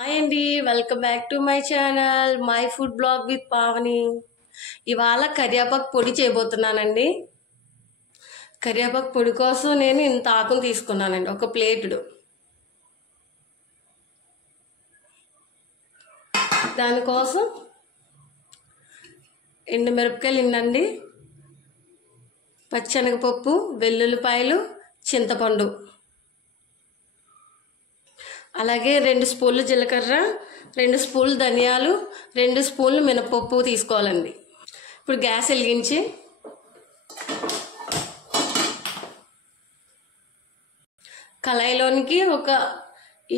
Hi అండి, welcome back to my channel my food blog with Pavani. ఇవాళ కరివేపాకు పొడి చేయబోతున్నానండి. కరివేపాకు పొడి కోసం నేను ఇంత ఆకును తీసుకున్నానండి, ఒక ప్లేటుడు. దానికోసం ఎండుమిరపకాయలు ఇన్నండి, పచ్చెనగపప్పు, వెల్లుల్లిపాయలు, చింతపండు, అలాగే 2 స్పూన్లు జీలకర్ర, 2 స్పూన్లు ధనియాలు, 2 స్పూన్లు మినపప్పు తీసుకోవాలండి. ఇప్పుడు గ్యాస్ వెలిగించి కళాయిలోనికి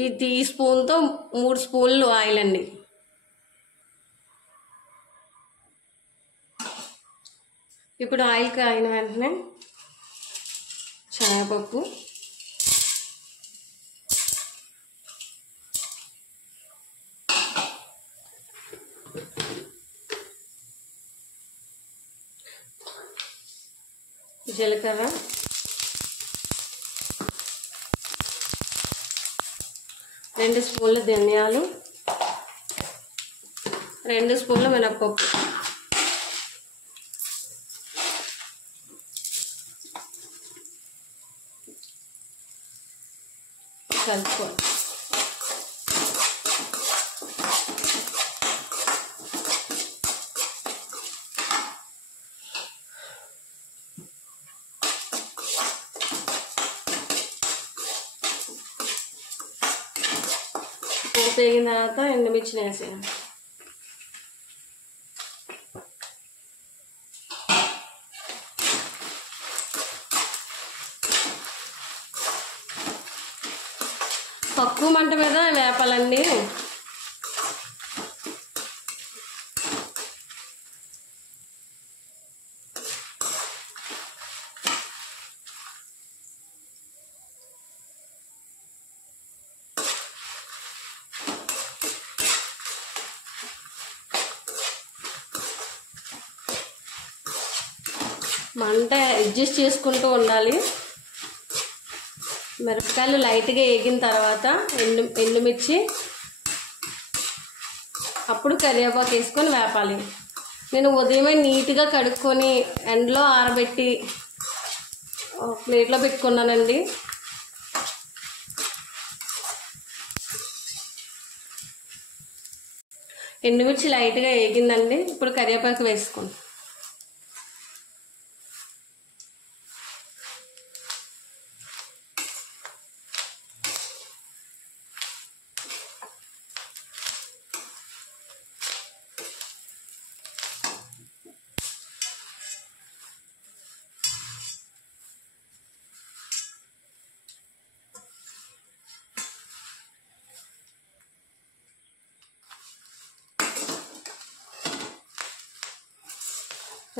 ఈ టీ స్పూన్తో 3 స్పూన్లు ఆయిల్ అండి. ఇప్పుడు ఆయిల్ కాగిన వెంటనే శనగపప్పు, జీలకర్ర, 2 స్పూన్లు ధనియాలు, 2 స్పూన్లు మినపప్పు, కలుపుకోవాలి. వేగిన తర్వాత ఎండుమిర్చిని వేసేయాలి. తక్కువ మంట మీద వేపాలండి. మంట అడ్జస్ట్ చేసుకుంటూ ఉండాలి. మిరపకాయలు లైట్గా వేగిన తర్వాత ఎండుమిర్చి, అప్పుడు కరివేపాకు వేసుకొని వేపాలి. నేను ఉదయమే నీట్గా కడుక్కొని ఎండలో ఆరబెట్టి ప్లేట్లో పెట్టుకున్నానండి. ఎండుమిర్చి లైట్గా వేగిందండి. ఇప్పుడు కరివేపాకు వేసుకోండి.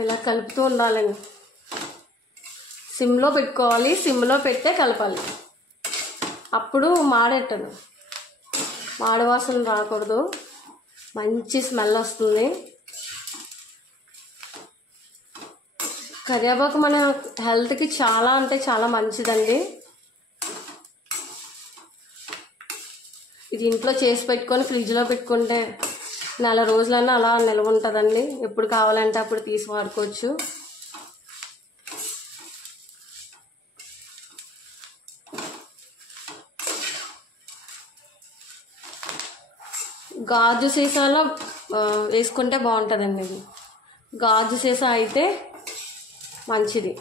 ఇలా కలుపుతూ ఉండాలండి. సిమ్లో పెట్టుకోవాలి, సిమ్లో పెట్టే కలపాలి. అప్పుడు మాడెట్టదు, మాడవాసన రాకూడదు, మంచి స్మెల్ వస్తుంది. కరివేపాకు మన హెల్త్కి చాలా అంటే చాలా మంచిదండి. ఇది ఇంట్లో చేసి పెట్టుకొని ఫ్రిడ్జ్లో పెట్టుకుంటే 4 రోజులన్నా అలా నిల్వ ఉంటుందండి. ఎప్పుడు కావాలంటే అప్పుడు తీసి వాడుకోవచ్చు. గాజు సీసాలో వేసుకుంటే బాగుంటుందండి. ఇది గాజు సీసా అయితే మంచిది,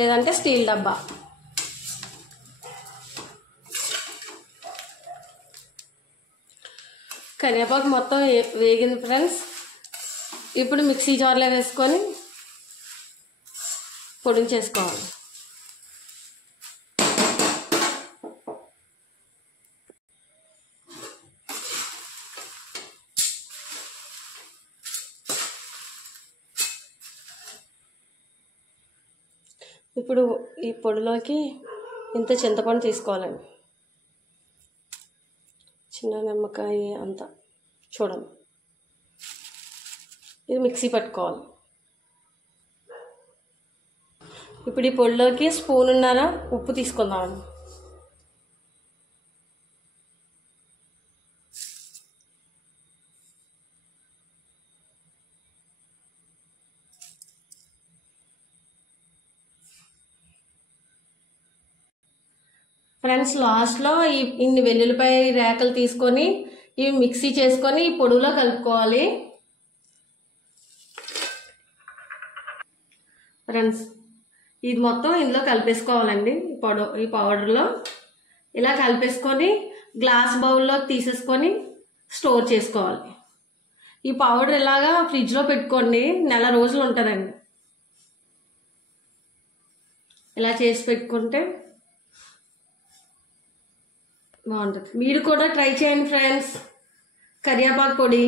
లేదంటే స్టీల్ డబ్బా. కరివేపాకు మొత్తం వేగింది ఫ్రెండ్స్. ఇప్పుడు మిక్సీ జార్లో వేసుకొని పొడిని చేసుకోవాలి. ఇప్పుడు ఈ పొడిలోకి ఇంత చింతపండు తీసుకోవాలండి, చిన్న నిమ్మకాయ అంత, చూడండి. ఇది మిక్సీ పట్టుకోవాలి. ఇప్పుడు ఈ పొడిలోకి స్పూనున్నర ఉప్పు తీసుకుందాం. ఫ్రెండ్స్ లాస్ట్లో ఇన్ని వెల్లుల్లిపాయ రేకలు తీసుకొని ఇవి మిక్సీ చేసుకొని ఈ పొడిలో కలుపుకోవాలి. ఫ్రెండ్స్ ఇది మొత్తం ఇందులో కలిపేసుకోవాలండి. ఈ పౌడర్లో ఇలా కలిపేసుకొని గ్లాస్ బౌల్లోకి తీసేసుకొని స్టోర్ చేసుకోవాలి. ఈ పౌడర్ ఇలాగా ఫ్రిడ్జ్లో పెట్టుకోండి, నెల రోజులు ఉంటుందండి. ఇలా చేసి పెట్టుకుంటే బాగుంటుంది. మీరు కూడా ట్రై చేయండి ఫ్రెండ్స్. కరివేపాకు పొడి